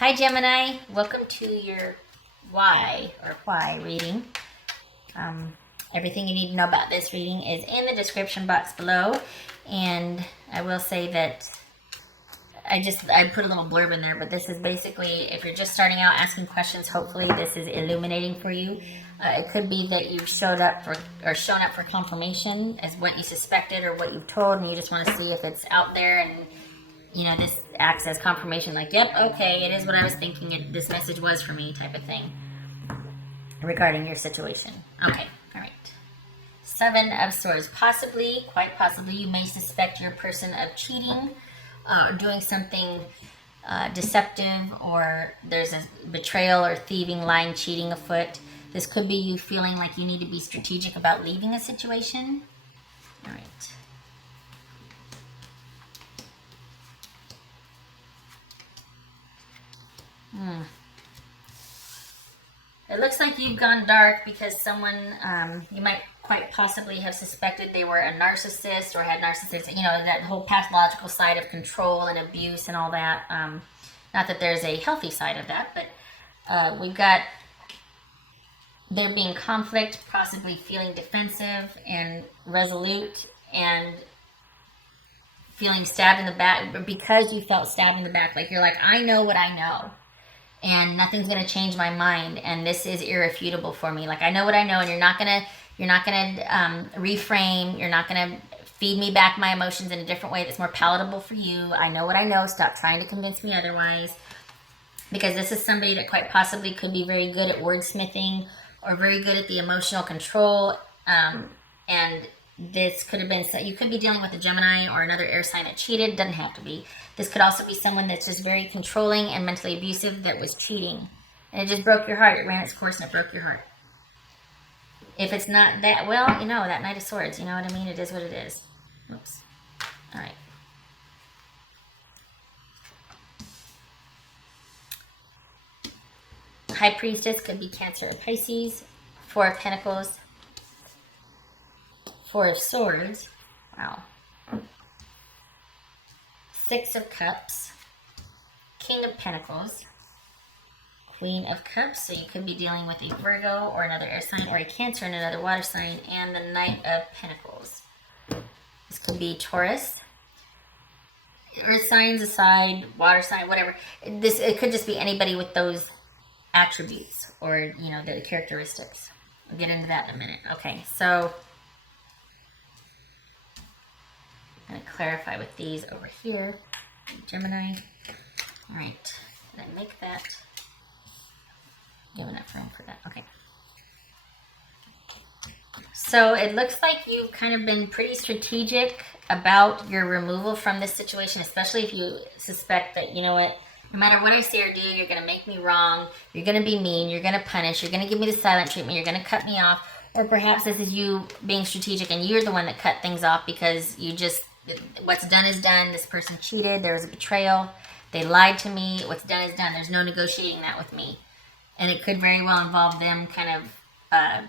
Hi Gemini, welcome to your why reading. Everything you need to know about this reading is in the description box below, and I will say that I put a little blurb in there, but this is basically if you're just starting out asking questions, hopefully this is illuminating for you. It could be that you've shown up for confirmation as what you suspected or what you've told, and you just want to see if it's out there, and this acts as confirmation, like, yep, okay, it is what I was thinking this message was for me, type of thing, regarding your situation. Okay, all right. Seven of Swords. Possibly, quite possibly, you may suspect your person of cheating, doing something deceptive, or there's a betrayal or thieving, lying, cheating afoot. This could be you feeling like you need to be strategic about leaving a situation. All right. It looks like you've gone dark because someone, you might quite possibly have suspected they were a narcissist or had narcissism, that whole pathological side of control and abuse and all that. Not that there's a healthy side of that, but we've got there being conflict, possibly feeling defensive and resolute, and feeling stabbed in the back because you felt stabbed in the back. Like you're like, I know what I know, and nothing's going to change my mind, and this is irrefutable for me. Like, I know what I know, and you're not going to reframe. You're not going to feed me back my emotions in a different way that's more palatable for you. I know what I know. Stop trying to convince me otherwise. Because this is somebody that quite possibly could be very good at wordsmithing or very good at the emotional control. And this could have been, you could be dealing with a Gemini or another air sign that cheated. Doesn't have to be. This could also be someone that's just very controlling and mentally abusive that was cheating. And it just broke your heart. It ran its course and it broke your heart. If it's not that, well, that Knight of Swords, you know what I mean? It is what it is. Oops. All right. High Priestess could be Cancer or Pisces. Four of Pentacles. Four of Swords. Wow. Six of Cups. King of Pentacles. Queen of Cups. So you could be dealing with a Virgo or another air sign, or a Cancer and another water sign. And the Knight of Pentacles. This could be Taurus. Earth signs aside, water sign, whatever. It could just be anybody with those attributes or, the characteristics. We'll get into that in a minute. Okay, so I'm going to clarify with these over here. Gemini. All right, did I make that? Give enough room for that. Okay. So it looks like you've kind of been pretty strategic about your removal from this situation, especially if you suspect that, no matter what I say or do, you're going to make me wrong, you're going to be mean, you're going to punish, you're going to give me the silent treatment, you're going to cut me off. Or perhaps this is you being strategic and you're the one that cut things off because what's done is done. This person cheated, there was a betrayal, they lied to me, what's done is done, there's no negotiating that with me. And it could very well involve them kind of, there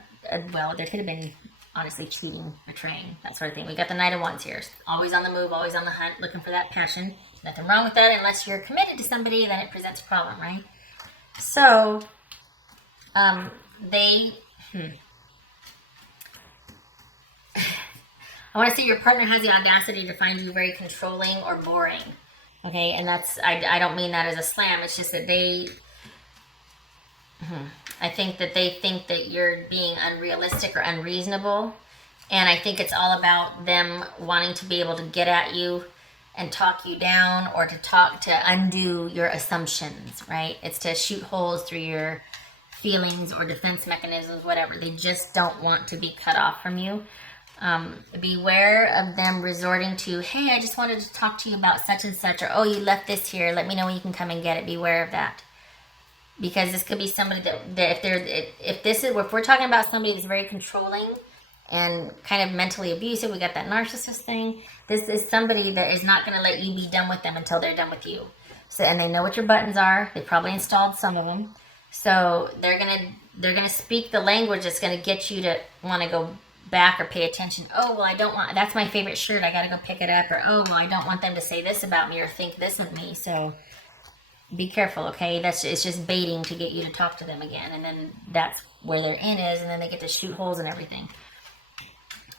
could have been honestly cheating, betraying, that sort of thing. We got the Knight of Wands here. Always on the move, always on the hunt, looking for that passion. Nothing wrong with that unless you're committed to somebody, then it presents a problem, right? So, I want to say your partner has the audacity to find you very controlling or boring. Okay, and that's, I don't mean that as a slam. It's just that I think that they think that you're being unrealistic or unreasonable. And I think it's all about them wanting to be able to get at you and talk you down, or to undo your assumptions, right? It's to shoot holes through your feelings or defense mechanisms, whatever. They just don't want to be cut off from you. Beware of them resorting to, hey, I just wanted to talk to you about such and such, or, oh, you left this here, let me know when you can come and get it. Beware of that. Because this could be somebody that if we're talking about somebody that's very controlling and kind of mentally abusive, we got that narcissist thing. This is somebody that is not going to let you be done with them until they're done with you. So, and they know what your buttons are. They probably installed some of them. So they're gonna speak the language that's gonna get you to want to go back or pay attention. Oh, well, that's my favorite shirt, I gotta go pick it up. Or, oh, well, I don't want them to say this about me or think this of me. So be careful, okay? It's just baiting to get you to talk to them again, and then that's where their in is, and then they get to shoot holes and everything.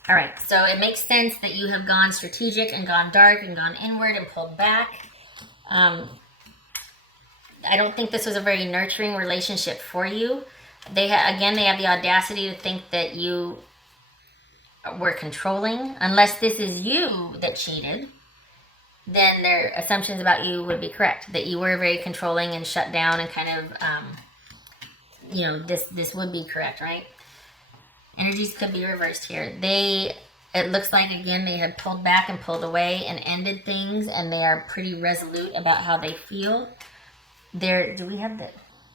All right, so it makes sense that you have gone strategic and gone dark and gone inward and pulled back. I don't think this was a very nurturing relationship for you. They have the audacity to think that you were controlling. Unless this is you that cheated, then their assumptions about you would be correct. That you were very controlling and shut down and kind of, this would be correct, right? Energies could be reversed here. It looks like, again, they had pulled back and pulled away and ended things, and they are pretty resolute about how they feel. Do we have the...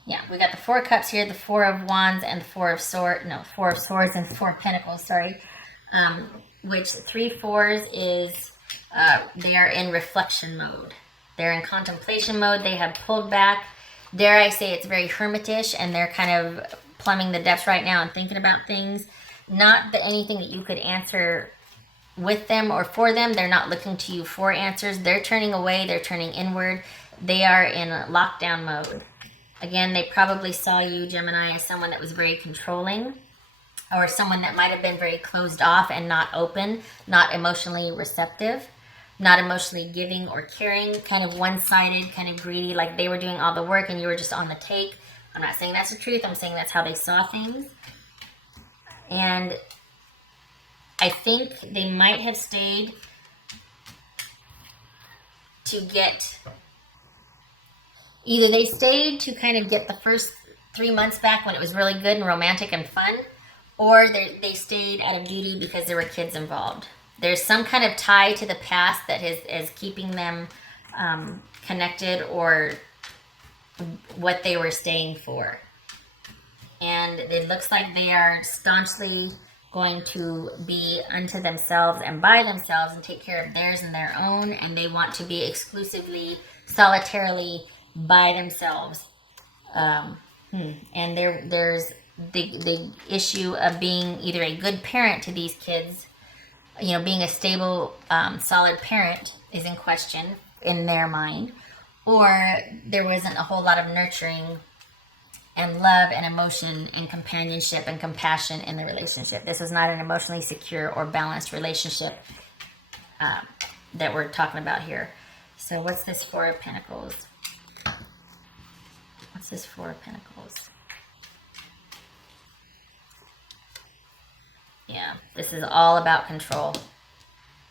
Yeah, we got the 4 cups here, the 4 of wands, and the 4 of swords. No, 4 of swords and 4 of pentacles, sorry. Which 3 fours is, they are in reflection mode. They're in contemplation mode. They have pulled back. Dare I say it's very hermitish, and they're kind of plumbing the depths right now and thinking about things. Not that anything that you could answer with them or for them. They're not looking to you for answers. They're turning away. They're turning inward. They are in lockdown mode. Again, they probably saw you, Gemini, as someone that was very controlling, or someone that might have been very closed off and not open, not emotionally receptive, not emotionally giving or caring, kind of one-sided, kind of greedy, like they were doing all the work and you were just on the take. I'm not saying that's the truth. I'm saying that's how they saw things. And I think they might have stayed to get... Either they stayed to kind of get the first 3 months back when it was really good and romantic and fun, or they stayed out of duty because there were kids involved. There's some kind of tie to the past that is keeping them connected, or what they were staying for. And it looks like they are staunchly going to be unto themselves and by themselves and take care of theirs and their own, and they want to be exclusively, solitarily by themselves. And there's the issue of being either a good parent to these kids, being a stable, solid parent is in question in their mind, or there wasn't a whole lot of nurturing and love and emotion and companionship and compassion in the relationship. This was not an emotionally secure or balanced relationship that we're talking about here. So what's this 4 of Pentacles? What's this 4 of Pentacles? Yeah, this is all about control.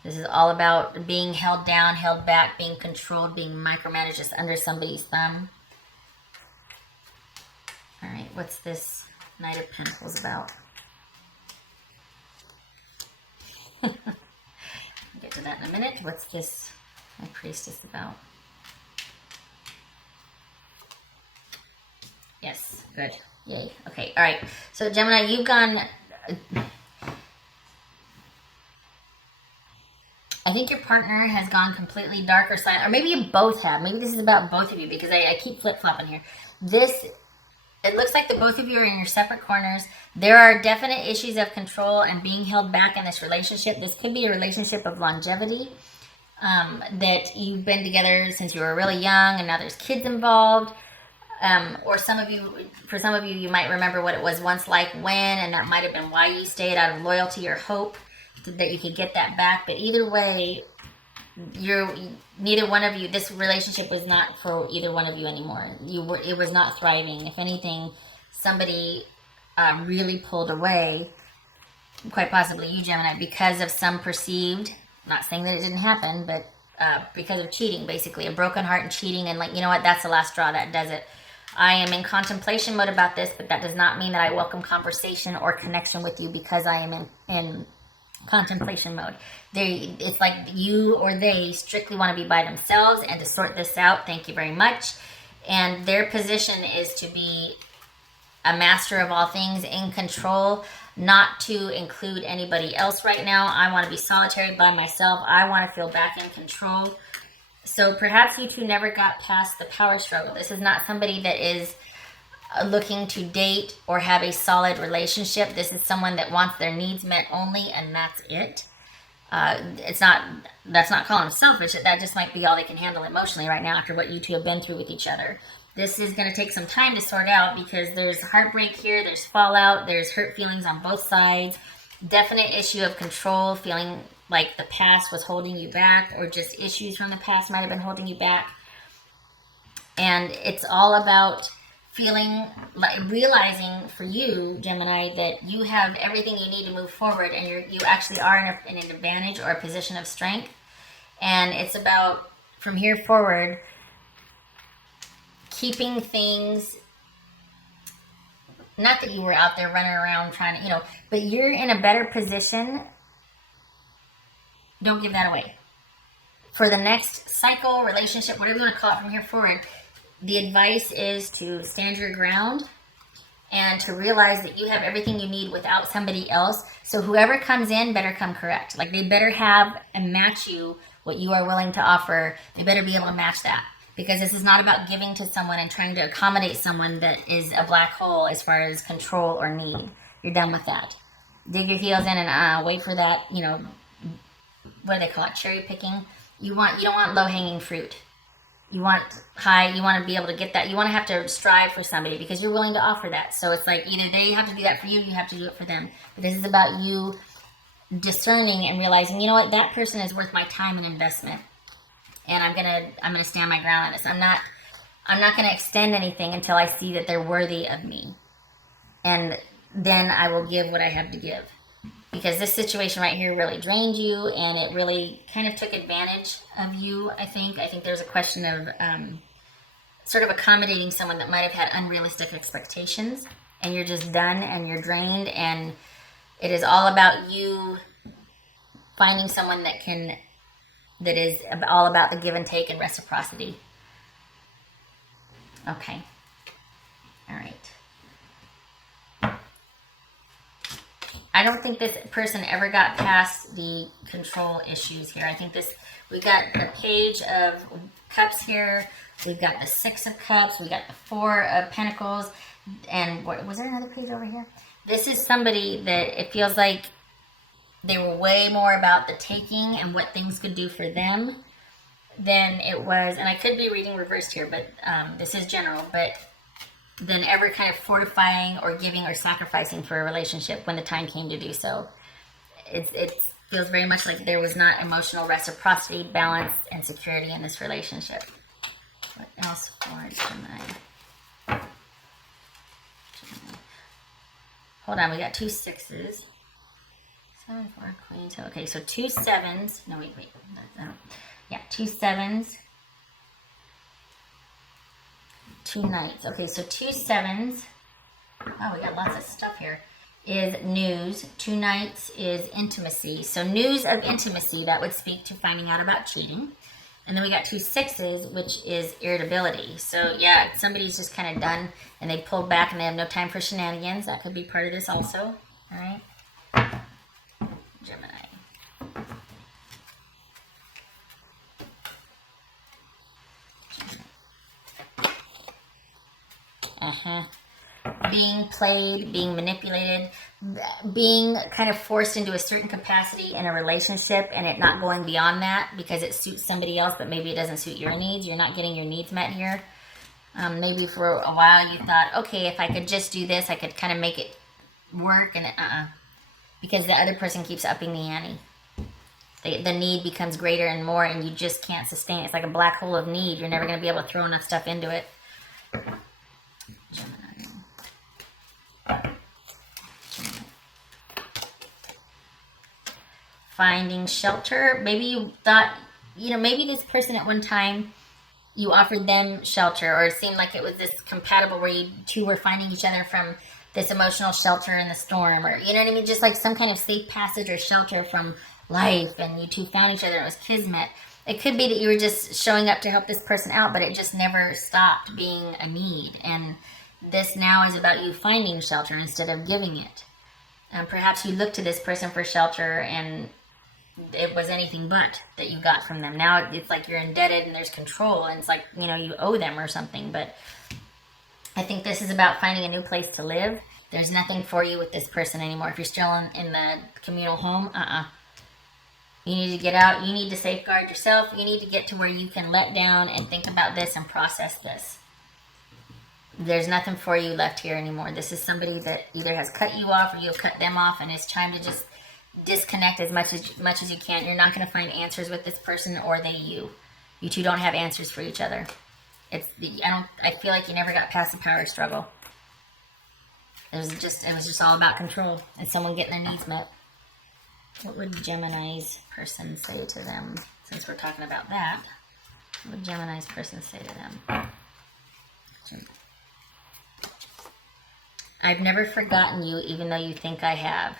This is all about being held down, held back, being controlled, being micromanaged, just under somebody's thumb. All right, what's this Knight of Pentacles about? I'll get to that in a minute. What's this High Priestess about? Yes, good. Yay. Okay, all right. So Gemini, you've gone... I think your partner has gone completely dark or silent, or maybe you both have. Maybe this is about both of you, because I keep flip-flopping here. It looks like that both of you are in your separate corners. There are definite issues of control and being held back in this relationship. This could be a relationship of longevity, that you've been together since you were really young, and now there's kids involved. Or for some of you, you might remember what it was once like when, and that might have been why you stayed, out of loyalty or hope that you could get that back. But either way, neither one of you, this relationship was not for either one of you anymore. It was not thriving. If anything, somebody really pulled away, quite possibly you, Gemini, because of some perceived, not saying that it didn't happen, but because of cheating, basically. A broken heart and cheating, and like, you know what, that's the last straw, that does it. I am in contemplation mode about this, but that does not mean that I welcome conversation or connection with you because I am in contemplation mode. It's like you or they strictly want to be by themselves and to sort this out. Thank you very much. And their position is to be a master of all things, in control, not to include anybody else right now. I want to be solitary by myself. I want to feel back in control. So perhaps you two never got past the power struggle. This is not somebody that is looking to date or have a solid relationship. This is someone that wants their needs met only, and that's it. That's not calling them selfish. That just might be all they can handle emotionally right now after what you two have been through with each other. This is going to take some time to sort out because there's heartbreak here, there's fallout, there's hurt feelings on both sides, definite issue of control, feeling like the past was holding you back, or just issues from the past might have been holding you back. And it's all about feeling like, realizing for you, Gemini, that you have everything you need to move forward, and you actually are in an advantage or a position of strength. And it's about, from here forward, keeping things, not that you were out there running around trying to, but you're in a better position. Don't give that away. For the next cycle, relationship, whatever you want to call it from here forward, the advice is to stand your ground and to realize that you have everything you need without somebody else. So whoever comes in better come correct. Like, they better have and match you what you are willing to offer. They better be able to match that. Because this is not about giving to someone and trying to accommodate someone that is a black hole as far as control or need. You're done with that. Dig your heels in and wait for that, what do they call it? Cherry picking. You don't want low-hanging fruit. You want to be able to get that. You want to have to strive for somebody because you're willing to offer that. So it's like either they have to do that for you, you have to do it for them. But this is about you discerning and realizing, you know what, that person is worth my time and investment. And I'm gonna stand my ground on this. I'm not gonna extend anything until I see that they're worthy of me. And then I will give what I have to give. Because this situation right here really drained you, and it really kind of took advantage of you, I think. I think there's a question of sort of accommodating someone that might have had unrealistic expectations, and you're just done and you're drained, and it is all about you finding someone that is all about the give and take and reciprocity. Okay. All right. I don't think this person ever got past the control issues here. I think we got the Page of Cups here. We've got the Six of Cups. We got the Four of Pentacles. And was there another page over here? This is somebody that it feels like they were way more about the taking and what things could do for them than it was, and I could be reading reversed here, but this is general, but than ever kind of fortifying or giving or sacrificing for a relationship when the time came to do so. It feels very much like there was not emotional reciprocity, balance, and security in this relationship. What else for Gemini? Hold on, we got 2 6s. 7, 4, Queen. Okay, so 2 7s. No, wait. Yeah, 2 7s. 2 Knights. Okay, so 2 7s. Oh, we got lots of stuff here. Is news. 2 Knights is intimacy. So news of intimacy, that would speak to finding out about cheating. And then we got 2 6s, which is irritability. So yeah, somebody's just kind of done and they pulled back and they have no time for shenanigans. That could be part of this also. All right. Gemini. Being played, being manipulated, being kind of forced into a certain capacity in a relationship and it not going beyond that because it suits somebody else, but maybe it doesn't suit your needs. You're not getting your needs met here. Maybe for a while you thought, okay, if I could just do this, I could kind of make it work, and because the other person keeps upping the ante. The need becomes greater and more, and you just can't sustain it. It's like a black hole of need. You're never going to be able to throw enough stuff into it. Gemini. Finding shelter. Maybe you thought, maybe this person at one time, you offered them shelter, or it seemed like it was this compatible where you two were finding each other from this emotional shelter in the storm, or you know what I mean? Just like some kind of safe passage or shelter from life, and you two found each other and it was kismet. It could be that you were just showing up to help this person out, but it just never stopped being a need. And this now is about you finding shelter instead of giving it. And perhaps you looked to this person for shelter and it was anything but that you got from them. Now it's like you're indebted and there's control, and it's like, you owe them or something. But I think this is about finding a new place to live. There's nothing for you with this person anymore. If you're still in the communal home, You need to get out. You need to safeguard yourself. You need to get to where you can let down and think about this and process this. There's nothing for you left here anymore. This is somebody that either has cut you off or you've cut them off, and it's time to just disconnect as much as you can. You're not going to find answers with this person or they you. You two don't have answers for each other. I feel like you never got past the power struggle. It was just all about control and someone getting their needs met. What would Gemini's person say to them? Since we're talking about that, what would Gemini's person say to them? I've never forgotten you, even though you think I have.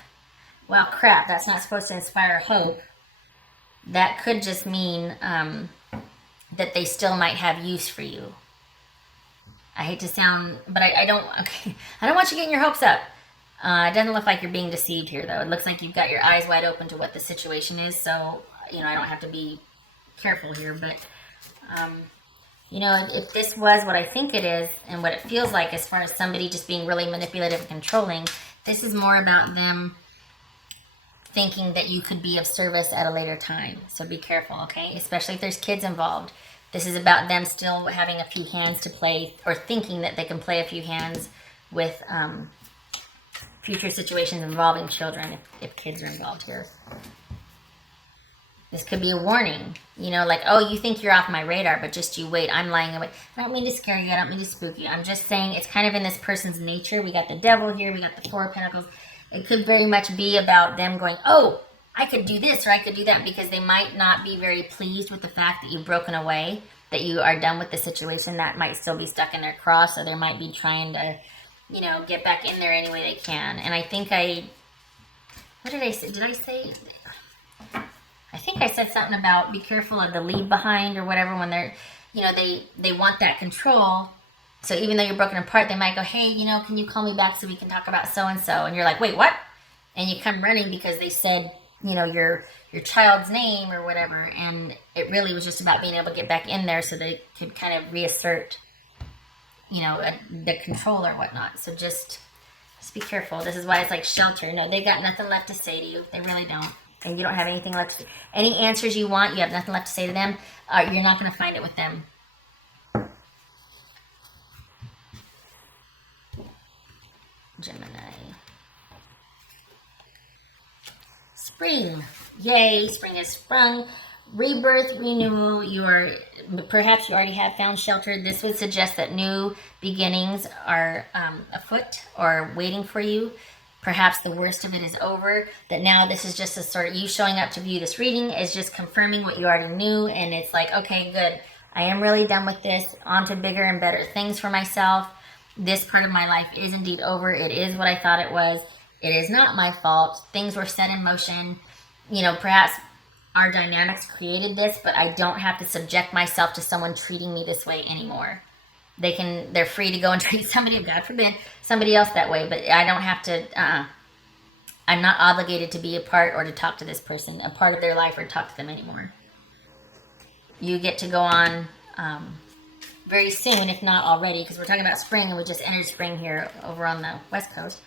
Well, crap, that's not supposed to inspire hope. That could just mean that they still might have use for you. I hate to sound, but I don't want you getting your hopes up. It doesn't look like you're being deceived here, though. It looks like you've got your eyes wide open to what the situation is, so, I don't have to be careful here, but, if this was what I think it is and what it feels like as far as somebody just being really manipulative and controlling, this is more about them thinking that you could be of service at a later time. So be careful, okay? Especially if there's kids involved. This is about them still having a few hands to play, or thinking that they can play a few hands with future situations involving children, if kids are involved here. This could be a warning, like, oh, you think you're off my radar, but just you wait, I'm lying away. I don't mean to scare you, I don't mean to spook you. I'm just saying it's kind of in this person's nature. We got the devil here, we got the Four of Pentacles. It could very much be about them going, oh, I could do this or I could do that, because they might not be very pleased with the fact that you've broken away, that you are done with the situation. That might still be stuck in their craw, so they might be trying to, get back in there any way they can. And I think what did I say? Did I say... I think I said something about be careful of the leave behind or whatever when they're, they want that control. So even though you're broken apart, they might go, hey, can you call me back so we can talk about so-and-so? And you're like, wait, what? And you come running because they said, your child's name or whatever. And it really was just about being able to get back in there so they could kind of reassert, the control or whatnot. So just be careful. This is why it's like shelter. No, they got nothing left to say to you. They really don't. And you don't have anything left. Any answers you want, you have nothing left to say to them. You're not going to find it with them. Gemini. Spring. Yay, spring has sprung. Rebirth, renewal. Perhaps you already have found shelter. This would suggest that new beginnings are afoot or waiting for you. Perhaps the worst of it is over, that now this is just a sort of you showing up to view this reading is just confirming what you already knew. And it's like, okay, good. I am really done with this. On to bigger and better things for myself. This part of my life is indeed over. It is what I thought it was. It is not my fault. Things were set in motion. Perhaps our dynamics created this, but I don't have to subject myself to someone treating me this way anymore. They're free to go and treat somebody, God forbid, somebody else that way, but I don't have to, I'm not obligated to be a part or to talk to this person, a part of their life, or talk to them anymore. You get to go on very soon, if not already, because we're talking about spring, and we just entered spring here over on the West Coast.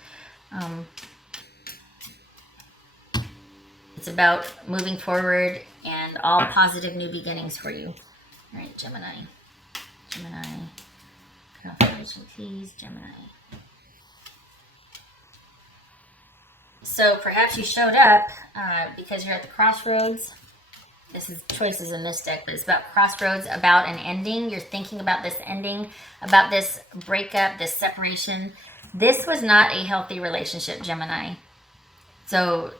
It's about moving forward and all positive new beginnings for you. All right, Gemini. Confirmation, please, Gemini. So perhaps you showed up because you're at the crossroads. This is choices in this deck, but it's about crossroads, about an ending. You're thinking about this ending, about this breakup, this separation. This was not a healthy relationship, Gemini. So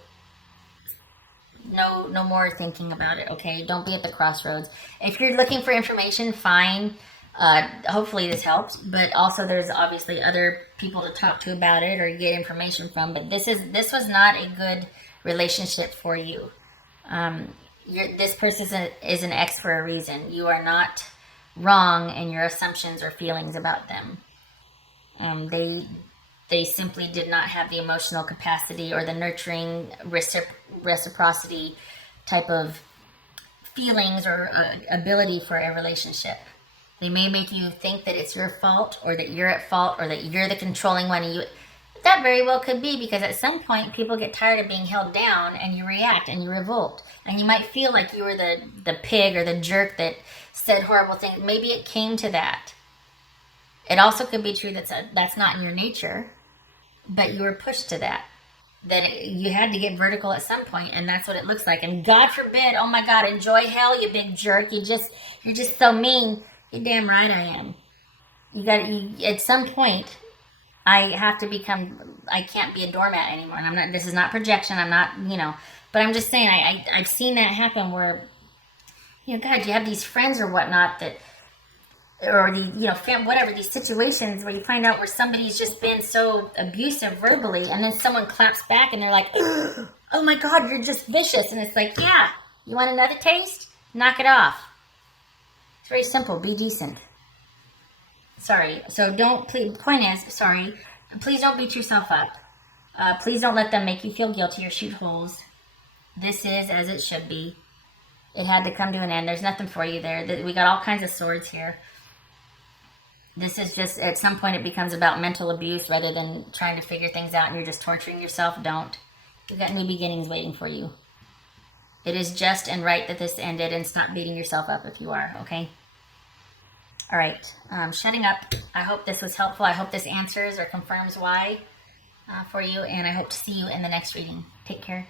no more thinking about it, okay? Don't be at the crossroads. If you're looking for information, fine. Hopefully this helps, but also there's obviously other people to talk to about it or get information from, but this was not a good relationship for you. This person is an ex for a reason. You are not wrong in your assumptions or feelings about them. They simply did not have the emotional capacity or the nurturing reciprocity type of feelings or ability for a relationship. They may make you think that it's your fault or that you're at fault or that you're the controlling one. That very well could be, because at some point people get tired of being held down and you react and you revolt. And you might feel like you were the pig or the jerk that said horrible things. Maybe it came to that. It also could be true that's not in your nature, but you were pushed to that. That you had to get vertical at some point, and that's what it looks like. And God forbid, oh my God, enjoy hell, you big jerk. You're just so mean. You're damn right I am. At some point, I can't be a doormat anymore. And I'm not, this is not projection. I'm not, but I'm just saying, I've seen that happen where, God, you have these friends or whatnot that, or the, whatever, these situations where you find out where somebody's just been so abusive verbally, and then someone claps back and they're like, oh my God, you're just vicious. And it's like, yeah, you want another taste? Knock it off. It's very simple. Be decent. Sorry. So point is, sorry, please don't beat yourself up. Please don't let them make you feel guilty or shoot holes. This is as it should be. It had to come to an end. There's nothing for you there. We got all kinds of swords here. This is just, at some point it becomes about mental abuse rather than trying to figure things out and you're just torturing yourself. Don't. You've got new beginnings waiting for you. It is just and right that this ended, and stop beating yourself up if you are, okay? All right, shutting up. I hope this was helpful. I hope this answers or confirms why for you, and I hope to see you in the next reading. Take care.